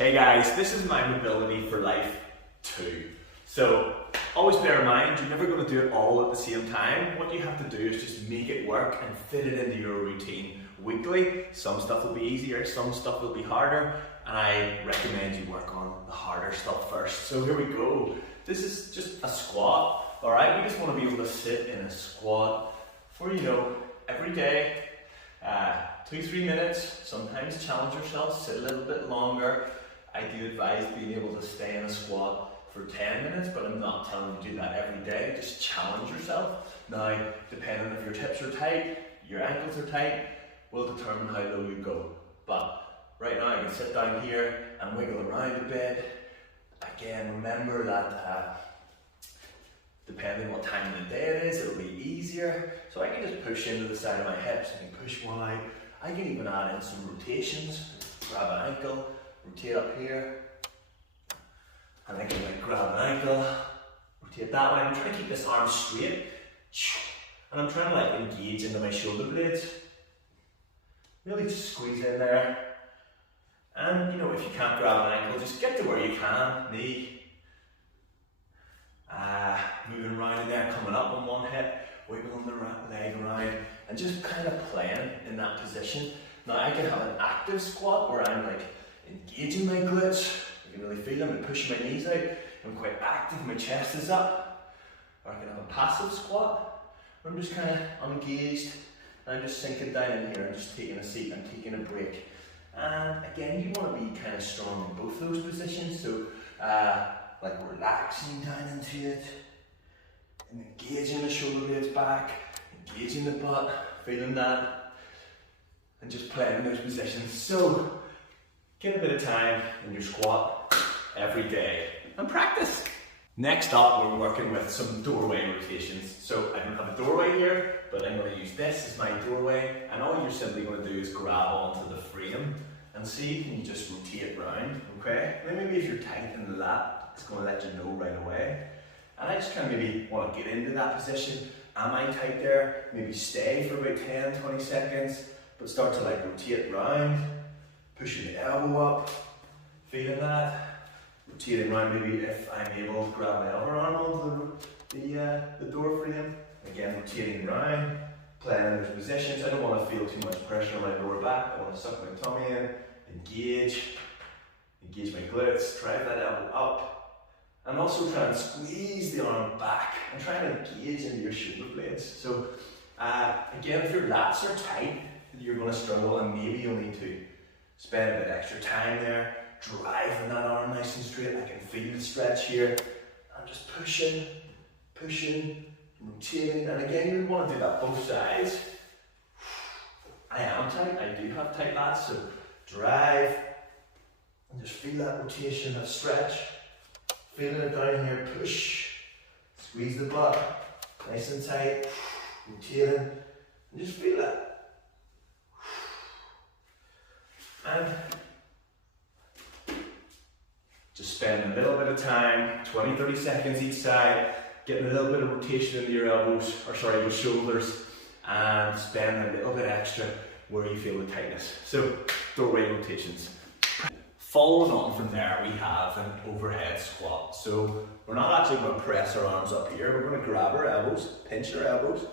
Hey guys, this is my mobility for life 2. So always bear in mind, you're never going to do it all at the same time. What you have to do is just make it work and fit it into your routine weekly. Some stuff will be easier, some stuff will be harder, and I recommend you work on the harder stuff first. So here we go. This is just a squat, alright? You just want to be able to sit in a squat for, every day. 2-3 minutes. Sometimes challenge yourself, sit a little bit longer. I do advise being able to stay in a squat for 10 minutes, but I'm not telling you to do that every day. Just challenge yourself. Now, depending if your hips are tight, your ankles are tight, will determine how low you go. But right now I can sit down here and wiggle around a bit. Again, remember that depending on what time of the day it is, it'll be easier. So I can just push into the side of my hips, I can push one out. I can even add in some rotations. Grab an ankle, rotate up here, and I can grab an ankle, rotate that way. I'm trying to keep this arm straight, and I'm trying to engage into my shoulder blades. Really just squeeze in there. And if you can't grab an ankle, just get to where you can, knee. Moving around in there, coming up on one hip, wiggling the leg around, and just kind of playing in that position. Now I can have an active squat where I'm engaging my glutes. You can really feel them and pushing my knees out. I'm quite active, my chest is up. Or I can have a passive squat where I'm just kind of unengaged and I'm just sinking down in here and just taking a seat and taking a break. And again, you want to be kind of strong in both those positions. So relaxing down into it, and engaging the shoulder blades back, engaging the butt, feeling that, and just playing in those positions. So get a bit of time in your squat every day and practice. Next up, we're working with some doorway rotations. So I don't have a doorway here, but I'm going to use this as my doorway, and all you're simply going to do is grab onto the frame and see, can you just rotate round, okay? And maybe if you're tight in the lat, it's going to let you know right away. And I just kind of maybe want to get into that position. Am I tight there? Maybe stay for about 10-20 seconds, but start to rotate round, pushing the elbow up, feeling that, rotating around. Maybe if I'm able to grab my other arm onto the door frame, again rotating around, playing in those positions. I don't want to feel too much pressure on my lower back. I want to suck my tummy in, engage my glutes, drive that elbow up. And also try and squeeze the arm back and try and engage into your shoulder blades. So again, if your lats are tight, you're going to struggle and maybe you'll need to spend a bit extra time there, driving that arm nice and straight. I can feel the stretch here. I'm just pushing, rotating. And again, you want to do that both sides. I am tight, I do have tight lats, so drive and just feel that rotation, that stretch. Feeling it down here, push, squeeze the butt, nice and tight, rotating, and just feel that. And just spend a little bit of time, 20-30 seconds each side, getting a little bit of rotation into your your shoulders, and spend a little bit extra where you feel the tightness. So, doorway rotations. Following on from there, we have an overhead squat. So we're not actually going to press our arms up here. We're going to grab our elbows, pinch our elbows,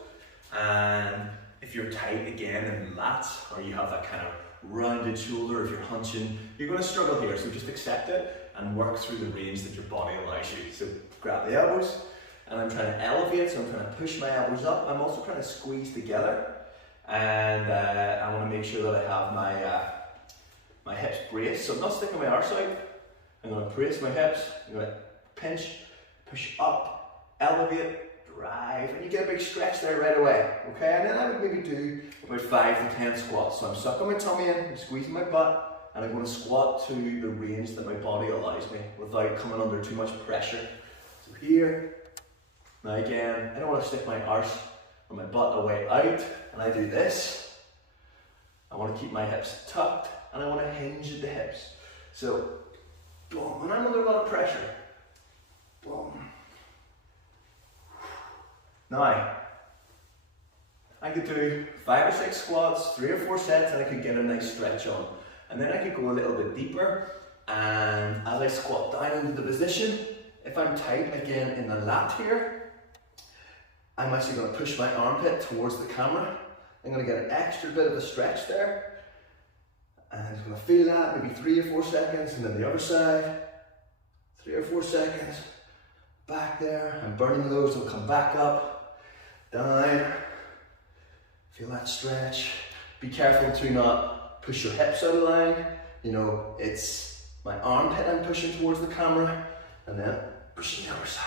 and if you're tight again in the lats, or you have that kind of rounded shoulder, if you're hunching, you're going to struggle here. So just accept it and work through the range that your body allows you. So grab the elbows, and I'm trying to elevate, so I'm trying to push my elbows up. I'm also trying to squeeze together, and I want to make sure that I have my hips braced, so I'm not sticking my arse out. I'm going to brace my hips, I'm going to pinch, push up, elevate, drive, and you get a big stretch there right away, okay? And then I would maybe do about 5 to 10 squats. So I'm sucking my tummy in, I'm squeezing my butt, and I'm going to squat to the range that my body allows me without coming under too much pressure. So here, now again, I don't want to stick my arse or my butt away out, and I do this. I want to keep my hips tucked, and I want to hinge at the hips. So, boom, when I'm under a lot of pressure, boom. Now, I could do 5 or 6 squats, 3 or 4 sets, and I could get a nice stretch on. And then I could go a little bit deeper And as I squat down into the position, if I'm tight again in the lat here, I'm actually going to push my armpit towards the camera. I'm going to get an extra bit of a stretch there. And I'm going to feel that, maybe 3 or 4 seconds, and then the other side, 3 or 4 seconds, back there. I'm burning those, I'll come back up, down, feel that stretch. Be careful to not push your hips out of line. You know, it's my armpit I'm pushing towards the camera, and then pushing the other side.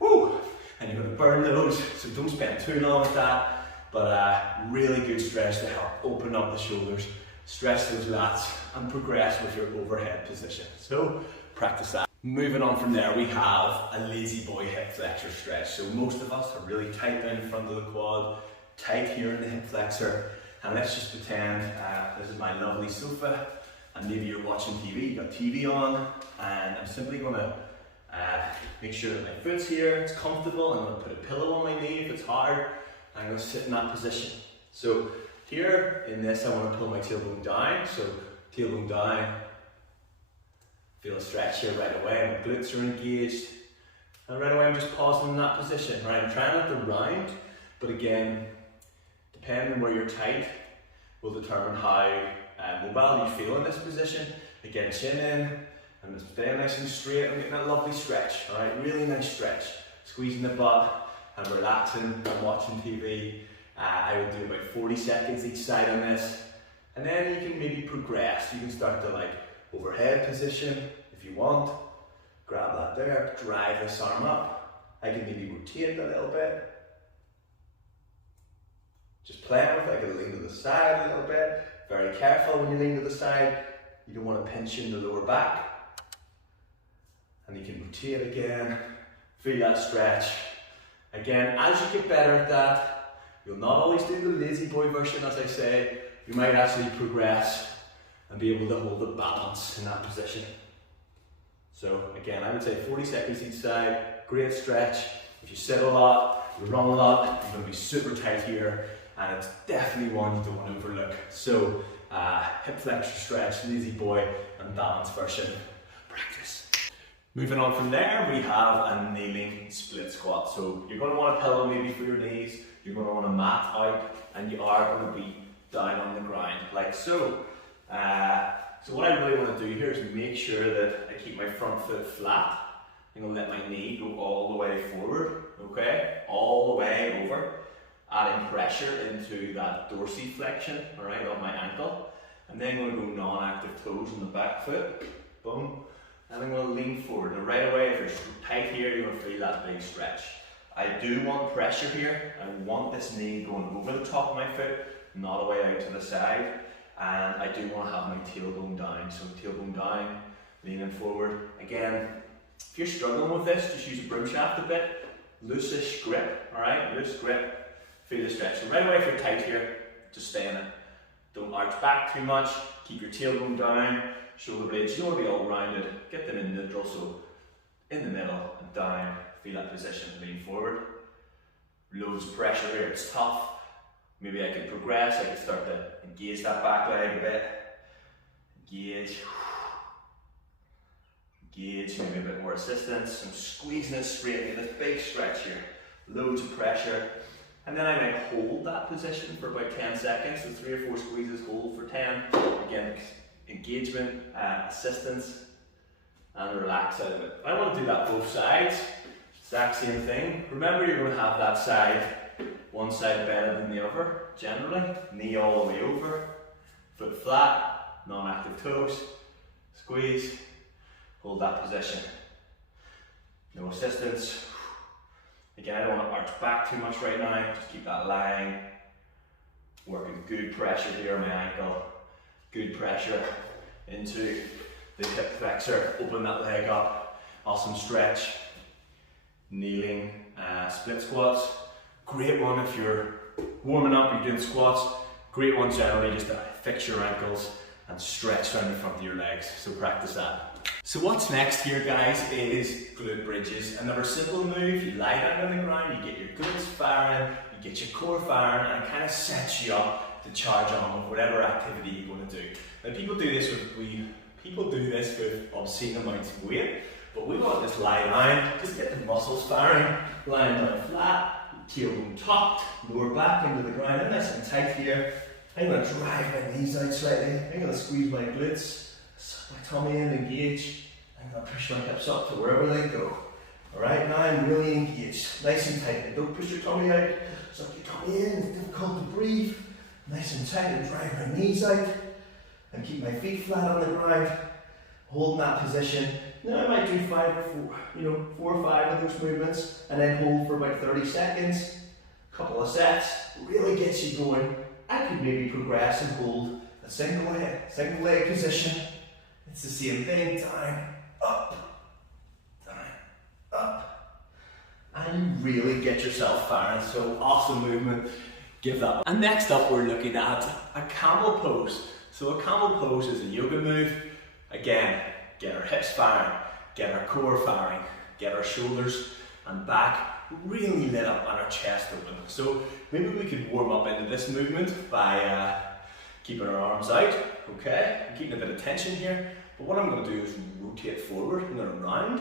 Woo! And you're going to burn those, so don't spend too long with that. But really good stretch to help open up the shoulders, stretch those lats, and progress with your overhead position. So practice that. Moving on from there, we have a lazy boy hip flexor stretch. So most of us are really tight down in front of the quad, tight here in the hip flexor. And let's just pretend this is my lovely sofa, and maybe you're watching TV, you've got TV on, and I'm simply going to make sure that my foot's here, it's comfortable. I'm going to put a pillow on my knee if it's hard. I'm going to sit in that position. So here in this, I want to pull my tailbone down. So tailbone down, feel a stretch here right away. My glutes are engaged. And right away, I'm just pausing in that position. Right, I'm trying not to round, but again, depending on where you're tight, will determine how mobile you feel in this position. Again, chin in, and staying nice and straight. I'm getting that lovely stretch. All right, really nice stretch. Squeezing the butt. I'm relaxing, I'm watching TV. I would do about 40 seconds each side on this. And then you can maybe progress. You can start to like overhead position if you want. Grab that there, drive this arm up. I can maybe rotate a little bit. Just playing with it, I can lean to the side a little bit. Very careful when you lean to the side. You don't want to pinch in the lower back. And you can rotate again. Feel that stretch. Again, as you get better at that, you'll not always do the lazy boy version, as I say. You might actually progress and be able to hold the balance in that position. So again, I would say 40 seconds each side, great stretch. If you sit a lot, you run a lot, you're going to be super tight here, and it's definitely one you don't want to overlook. So hip flexor stretch, lazy boy, and balance version. Practice. Moving on from there, we have a kneeling split squat. So you're going to want a pillow maybe for your knees, you're going to want a mat out, and you are going to be down on the ground, like so. So what I really want to do here is make sure that I keep my front foot flat. I'm going to let my knee go all the way forward, okay? All the way over, adding pressure into that dorsiflexion, all right, of my ankle. And then I'm going to go non-active toes on the back foot, boom. And I'm going to lean forward. Now right away, if you're tight here, you're going to feel that big stretch. I do want pressure here. I want this knee going over the top of my foot, not away out to the side. And I do want to have my tailbone down. So tailbone down, leaning forward. Again, if you're struggling with this, just use a broom shaft a bit. Loose-ish grip, all right? Loose grip, feel the stretch. So right away, if you're tight here, just stay in it. Don't arch back too much. Keep your tailbone down. Shoulder blades, you don't want to be all rounded, get them in neutral, so in the middle and down, feel that position, lean forward. Loads of pressure here, it's tough. Maybe I could progress, I could start to engage that back leg a bit. Engage. Engage, maybe a bit more assistance. I'm squeezing it straight, get this big stretch here. Loads of pressure. And then I might hold that position for about 10 seconds, so 3 or 4 squeezes, hold for 10. Again, engagement, assistance, and relax out of it. I want to do that both sides, exact same thing. Remember, you're going to have that side, one side better than the other, generally. Knee all the way over, foot flat, non-active toes, squeeze, hold that position. No assistance. Again, I don't want to arch back too much right now, just keep that line. Working good pressure here on my ankle. Good pressure into the hip flexor, open that leg up, awesome stretch. Kneeling split squats, great one if you're warming up, you're doing squats, great one generally just to fix your ankles and stretch down the front of your legs, so practice that. So what's next here, guys, is glute bridges. Another simple move. You lie down on the ground, you get your glutes firing, you get your core firing, and it kind of sets you up to charge on with whatever activity you're going to do. Now people do this with People do this with obscene amounts of weight, but we want this lie down, just get the muscles firing, lying down flat, tailbone tucked, lower back into the ground, and nice and tight here. I'm going to drive my knees out slightly, I'm going to squeeze my glutes, suck my tummy in, engage. I'm going to push my hips up to wherever they go. Alright, now I'm really engaged, nice and tight. Don't push your tummy out, suck your tummy in, it's difficult to breathe. Nice and tight, and drive my knees out. And keep my feet flat on the ground, holding that position. Now I might do 5 or 4 or 5 of those movements, and then hold for about 30 seconds. A couple of sets, really gets you going. I could maybe progress and hold a single leg position. It's the same thing, down, up, and you really get yourself firing. So awesome movement, give that. And next up we're looking at a camel pose. So a camel pose is a yoga move. Again, get our hips firing, get our core firing, get our shoulders and back really lit up and our chest open. So maybe we could warm up into this movement by keeping our arms out, okay? I'm keeping a bit of tension here, but what I'm going to do is rotate forward. I'm going to round,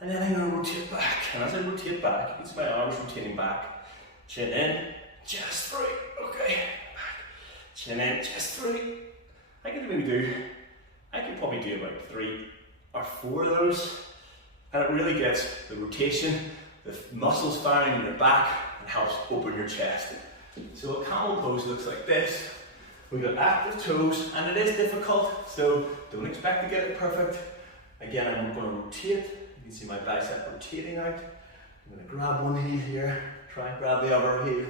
and then I'm going to rotate back. And as I rotate back, you can see my arms rotating back. Chin in, chest through, okay? Chin in, chest through. I could probably do about 3 or 4 of those, and it really gets the rotation, the muscles firing in your back, and helps open your chest. So a camel pose looks like this. We've got active toes, and it is difficult, so don't expect to get it perfect. Again, I'm going to rotate. You can see my bicep rotating out. I'm going to grab one heel here, try and grab the other heel,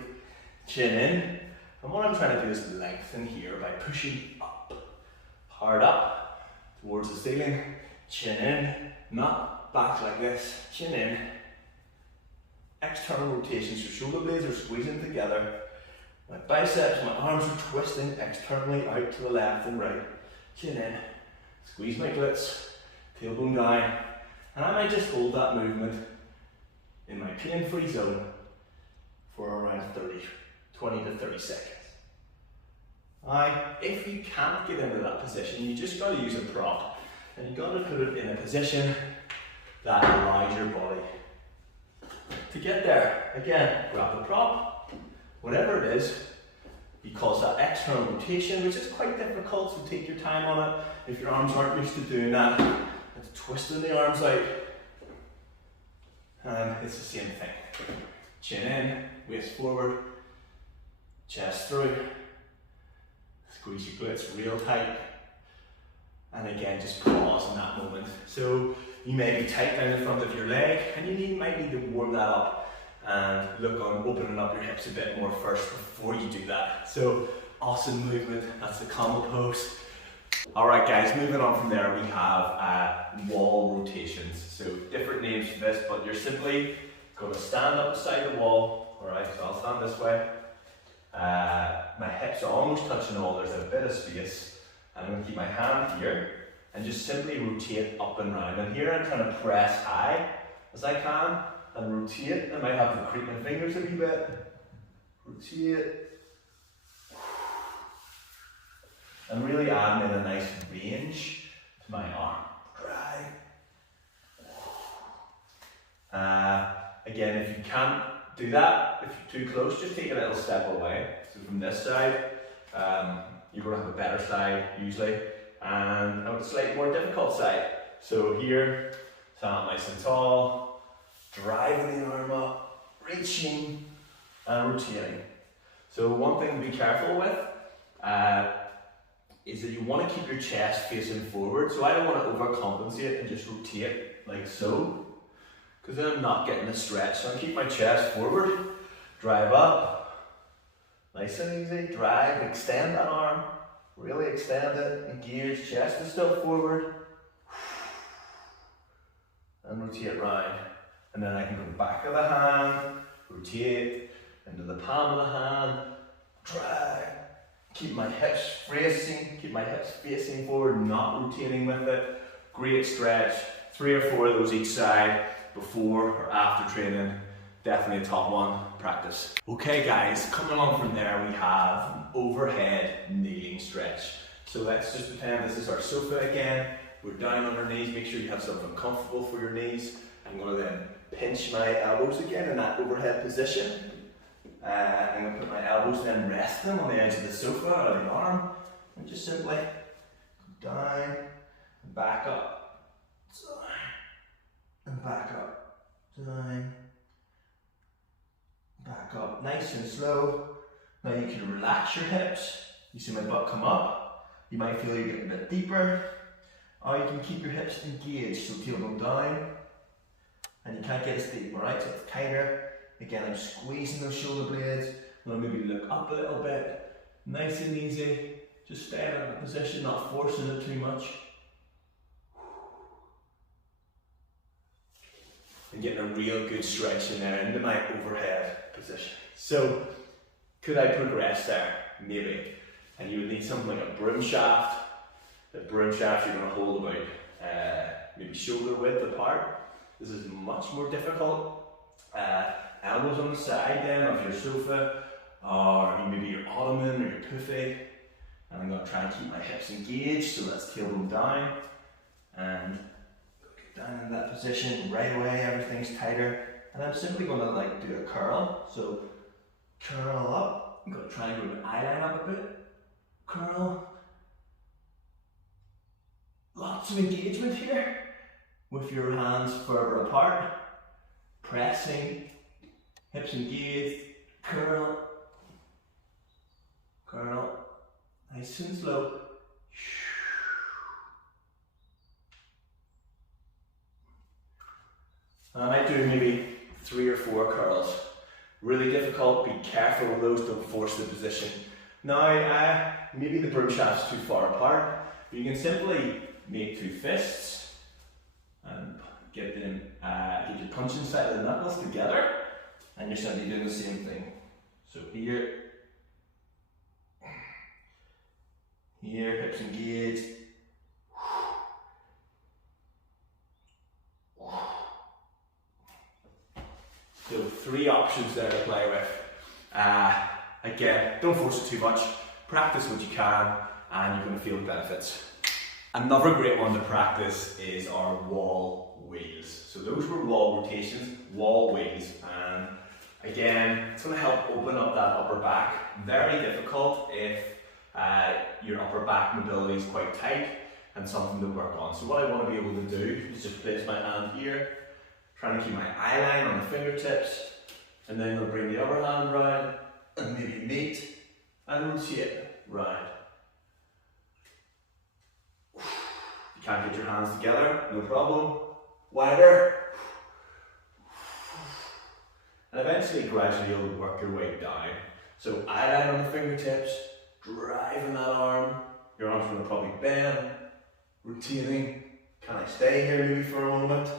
chin in. And what I'm trying to do is lengthen here by pushing up, hard up, towards the ceiling, chin in, not back like this, chin in. External rotations, your shoulder blades are squeezing together. My biceps, my arms are twisting externally out to the left and right. Chin in, squeeze my glutes, tailbone down. And I might just hold that movement in my pain-free zone for around 20 to 30 seconds. If you can't get into that position, you just got to use a prop, and you've got to put it in a position that allows your body to get there. Again, grab the prop, whatever it is, because that external rotation, which is quite difficult, so take your time on it. If your arms aren't used to doing that, it's twisting the arms out, and it's the same thing. Chin in, waist forward, chest through, squeeze your glutes real tight, and again just pause in that moment. So you may be tight down the front of your leg, and you might need to warm that up and look on opening up your hips a bit more first before you do that. So awesome movement, that's the camel pose. Alright guys, moving on from there, we have wall rotations. So different names for this, but you're simply going to stand up beside the wall. Alright, so I'll stand this way. My hips are almost touching the wall, there's a bit of space. I'm going to keep my hand here and just simply rotate up and round. And here I'm trying to press high as I can and rotate. I might have to creep my fingers a wee bit. Rotate. And really adding in a nice range to my arm. Drive. Again, if you can't do that, if you're too close, just take a little step away. So from this side, you're going to have a better side usually, and a slightly more difficult side. So here, stand nice and tall, driving the arm up, reaching and rotating. So one thing to be careful with is that you want to keep your chest facing forward. So I don't want to overcompensate and just rotate like so, because then I'm not getting a stretch. So I keep my chest forward, drive up, nice and easy, drive, extend that arm, really extend it, engage, chest is still forward, and rotate round. And then I can go back of the hand, rotate, into the palm of the hand, drag, keep my hips facing forward, not rotating with it. Great stretch, 3 or 4 of those each side, before or after training. Definitely a top one, practice. Okay guys, coming along from there we have an overhead kneeling stretch. So let's just pretend this is our sofa again. We're down on our knees, make sure you have something comfortable for your knees. I'm going to then pinch my elbows again in that overhead position. I'm going to put my elbows then resting on the edge of the sofa or the arm, and just simply go down and back up, down and back up, down, back up, nice and slow. Now you can relax your hips. You see my butt come up. You might feel you're getting a bit deeper, or you can keep your hips engaged, so tailbone down, and you can't get as deep, alright? So it's tighter. Again, I'm squeezing those shoulder blades. I'm going to maybe look up a little bit. Nice and easy. Just staying in that position, not forcing it too much. And getting a real good stretch in there into my overhead position. So, could I progress there? Maybe. And you would need something like a broom shaft. The broom shaft you're going to hold about maybe shoulder width apart. This is much more difficult. Elbows on the side then of your sofa, or maybe your ottoman or your puffy. And I'm going to try and keep my hips engaged, so that's tailbone down. And get down in that position right away, everything's tighter. And I'm simply going to do a curl. So curl up. I'm going to try and go the eye line up a bit. Curl. Lots of engagement here with your hands further apart. Pressing. Hips engaged, curl, curl, nice and slow. And I might do maybe 3 or 4 curls. Really difficult, be careful with those, don't force the position. Now, maybe the broom shaft's too far apart. You can simply make 2 fists and get your punching side of the knuckles together. And you're simply doing the same thing. So here, hips engaged. So 3 options there to play with. Again, don't force it too much. Practice what you can, and you're going to feel the benefits. Another great one to practice is our wall wheels. So those were wall rotations, wall wheels, and again, it's going to help open up that upper back. Very difficult if your upper back mobility is quite tight, and something to work on. So what I want to be able to do is just place my hand here, trying to keep my eye line on the fingertips, and then I'll bring the other hand round, and maybe meet, and rotate round. You can't get your hands together, no problem. Wider. And eventually, gradually, you'll work your way down. So, eye line on the fingertips, driving that arm. Your arm's going to probably bend, rotating. Can I stay here maybe for a moment?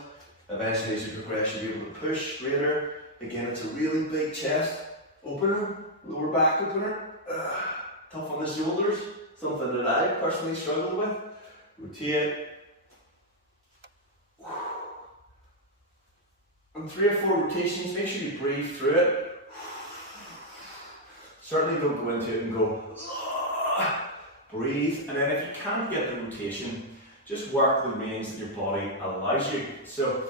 Eventually, as you progress, you'll be able to push straighter. Again, it's a really big chest opener, lower back opener. Tough on the shoulders, something that I personally struggle with. Rotate. And 3 or 4 rotations, make sure you breathe through it. Certainly don't go into it and go, breathe. And then if you can't get the rotation, just work the range that your body allows you. So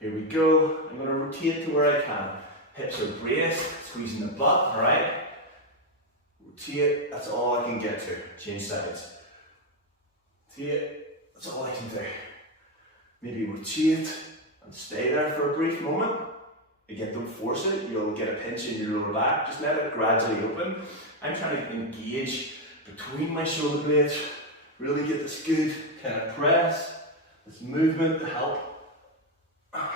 here we go. I'm going to rotate to where I can. Hips are braced, squeezing the butt, alright? Rotate, that's all I can get to. Change sides. Rotate, that's all I can do. Maybe rotate and stay there for a brief moment. Again, don't force it, you'll get a pinch in your lower back. Just let it gradually open. I'm trying to engage between my shoulder blades, really get this good kind of press, this movement to help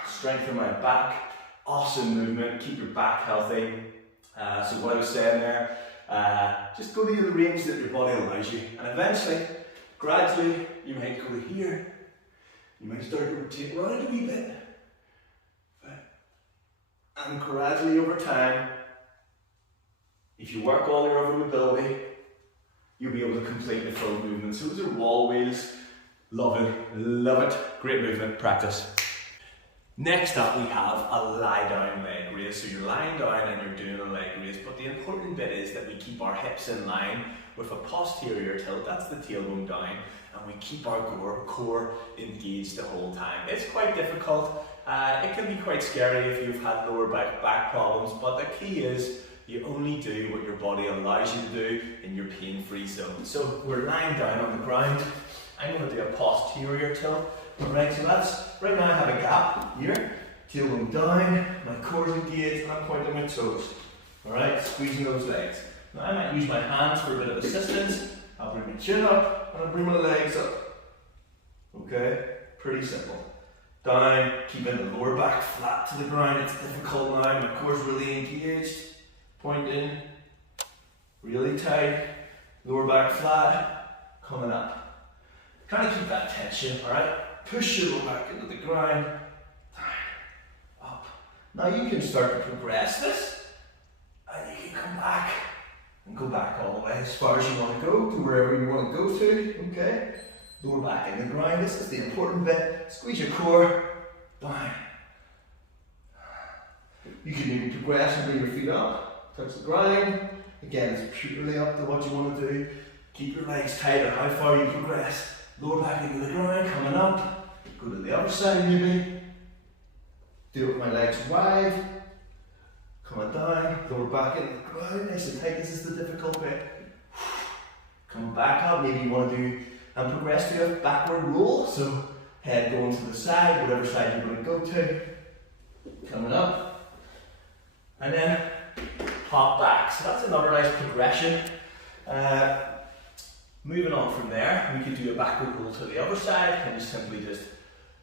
strengthen my back. Awesome movement, keep your back healthy. So what I was saying there, just go to the range that your body allows you. And eventually, gradually, you might go to here. You might start to rotate around a wee bit. And gradually over time, if you work all your other mobility, you'll be able to complete the full movement. So those are wall wheels. Love it, love it. Great movement, practice. Next up we have a lie down leg raise. So you're lying down and you're doing a leg raise, but the important bit is that we keep our hips in line with a posterior tilt, that's the tailbone down, and we keep our core engaged the whole time. It's quite difficult, it can be quite scary if you've had lower back problems, but the key is you only do what your body allows you to do in your pain-free zone. So we're lying down on the ground, I'm going to do a posterior tilt. Alright, so that's, right now I have a gap here, tailbone down, my core's engaged, and I'm pointing my toes. Alright, squeezing those legs. Now I might use my hands for a bit of assistance. I'll bring my chin up, and I'll bring my legs up. Okay, pretty simple. Down, keeping the lower back flat to the ground, it's difficult now, my core's really engaged. Point in, really tight, lower back flat, coming up. Try to keep that tension, alright? Push your lower back into the ground, down, up. Now you can start to progress this, and you can come back, and go back all the way as far as you want to go, to wherever you want to go to, okay? Lower back in the ground, this is the important bit. Squeeze your core, down. You can maybe progress and bring your feet up, touch the ground. Again, it's purely up to what you want to do. Keep your legs tight or how far you progress. Lower back into the ground, coming up. Go to the other side maybe. Do it with my legs wide. Coming down, lower back into the ground, nice and tight. This is the difficult bit. Come back up, maybe you want to do and progress to a backward roll. So head going to the side, whatever side you're going to go to. Coming up. And then hop back. So that's another nice progression. Moving on from there, we could do a backward roll to the other side and you simply just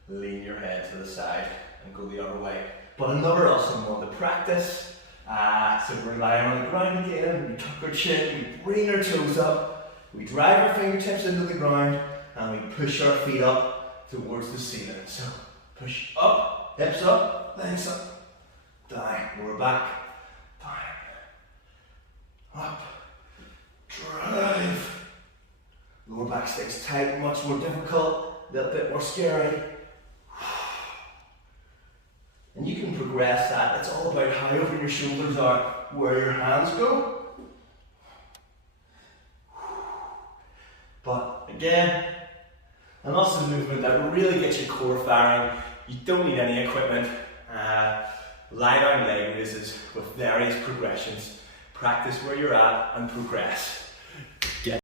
lean your head to the side and go the other way. But another awesome one to practice. So we're lying on the ground again, we tuck our chin, we bring our toes up, we drive our fingertips into the ground and we push our feet up towards the ceiling. So push up, hips up, legs up, down, lower back, down, up, drive. Lower back stays tight, much more difficult, a little bit more scary. And you can progress that. It's all about how open your shoulders are, where your hands go. But again, an awesome movement that will really get your core firing. You don't need any equipment. Lie down leg raises with various progressions. Practice where you're at and progress.